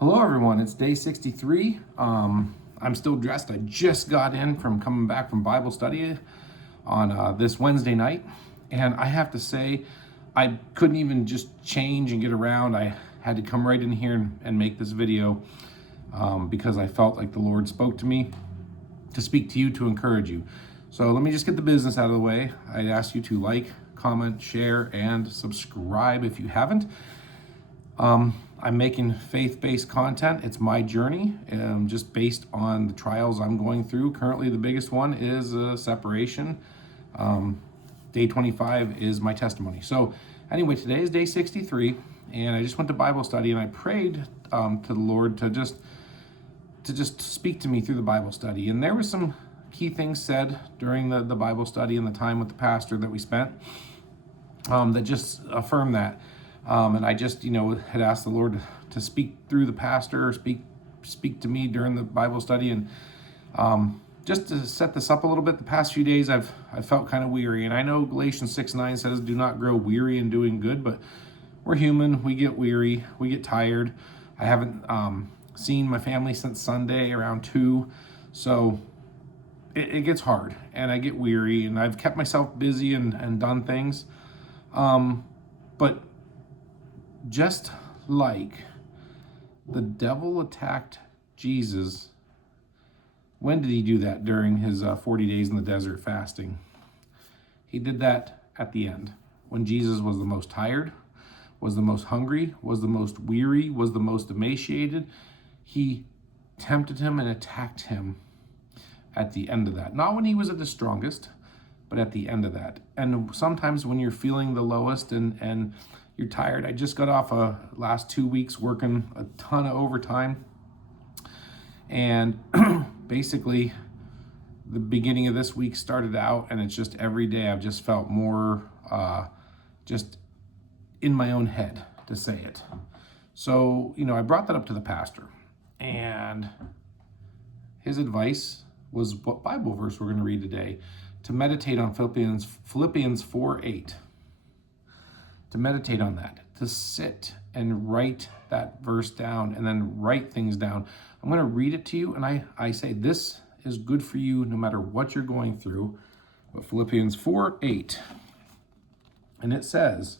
Hello everyone, it's day 63. I'm still dressed. I just got in from coming back from Bible study on this Wednesday night. And I have to say, I couldn't even just change and get around. I had to come right in here and make this video because I felt like the Lord spoke to me to speak to you, to encourage you. So let me just get the business out of the way. I'd ask you to like, comment, share, and subscribe if you haven't. I'm making faith-based content. It's my journey, just based on the trials I'm going through. Currently, the biggest one is separation. Day 25 is my testimony. So anyway, today is day 63, and I just went to Bible study, and I prayed to the Lord to just speak to me through the Bible study. And there were some key things said during the Bible study and the time with the pastor that we spent that just affirmed that. And I just, had asked the Lord to speak through the pastor, speak to me during the Bible study. And just to set this up a little bit, the past few days I've felt kind of weary. And I know Galatians 6:9 says, do not grow weary in doing good, but we're human. We get weary. We get tired. I haven't seen my family since Sunday around 2. So it gets hard and I get weary, and I've kept myself busy and done things. But just like the devil attacked Jesus, when did he do that? During his 40 days in the desert fasting. He did that at the end, when Jesus was the most tired, was the most hungry, was the most weary, was the most emaciated. He tempted him and attacked him at the end of that. Not when he was at the strongest, but at the end of that. And sometimes when you're feeling the lowest and you're tired. I just got off last 2 weeks working a ton of overtime. And basically the beginning of this week started out, and it's just every day I've just felt more just in my own head, to say it. So, I brought that up to the pastor, and his advice was what Bible verse we're going to read today, to meditate on Philippians 4:8. To meditate on that, to sit and write that verse down, and then write things down. I'm going to read it to you, and I say this is good for you no matter what you're going through. But Philippians 4:8, and it says,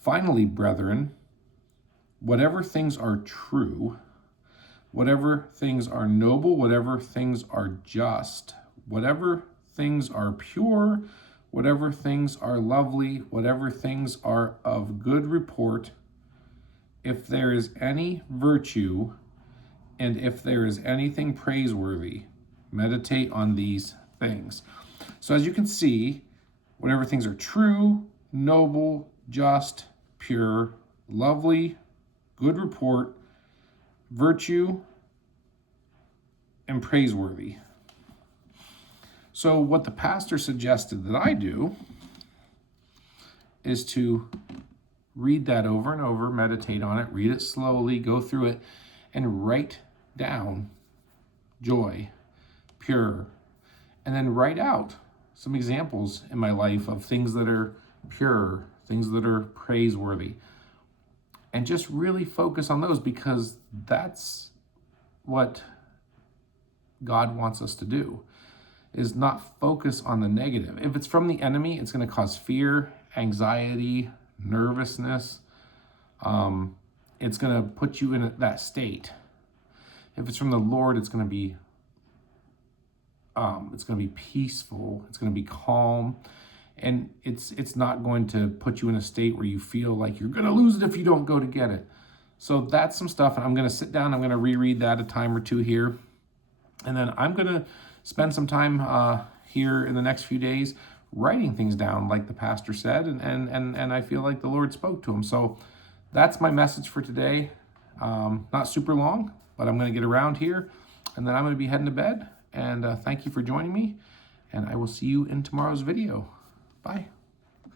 finally, brethren, whatever things are true, whatever things are noble, whatever things are just, whatever things are pure, whatever things are lovely, whatever things are of good report, if there is any virtue, and if there is anything praiseworthy, meditate on these things. So as you can see, whatever things are true, noble, just, pure, lovely, good report, virtue, and praiseworthy. So what the pastor suggested that I do is to read that over and over, meditate on it, read it slowly, go through it, and write down joy, pure, and then write out some examples in my life of things that are pure, things that are praiseworthy, and just really focus on those, because that's what God wants us to do, is not focus on the negative. If it's from the enemy, it's going to cause fear, anxiety, nervousness. It's going to put you in that state. If it's from the Lord, it's going to be peaceful. It's going to be calm, and it's not going to put you in a state where you feel like you're going to lose it if you don't go to get it. So that's some stuff, and I'm going to sit down. I'm going to reread that a time or two here, and then I'm going to spend some time here in the next few days writing things down, like the pastor said, and I feel like the Lord spoke to him. So that's my message for today. Not super long, but I'm going to get around here, and then I'm going to be heading to bed. And thank you for joining me, and I will see you in tomorrow's video. Bye.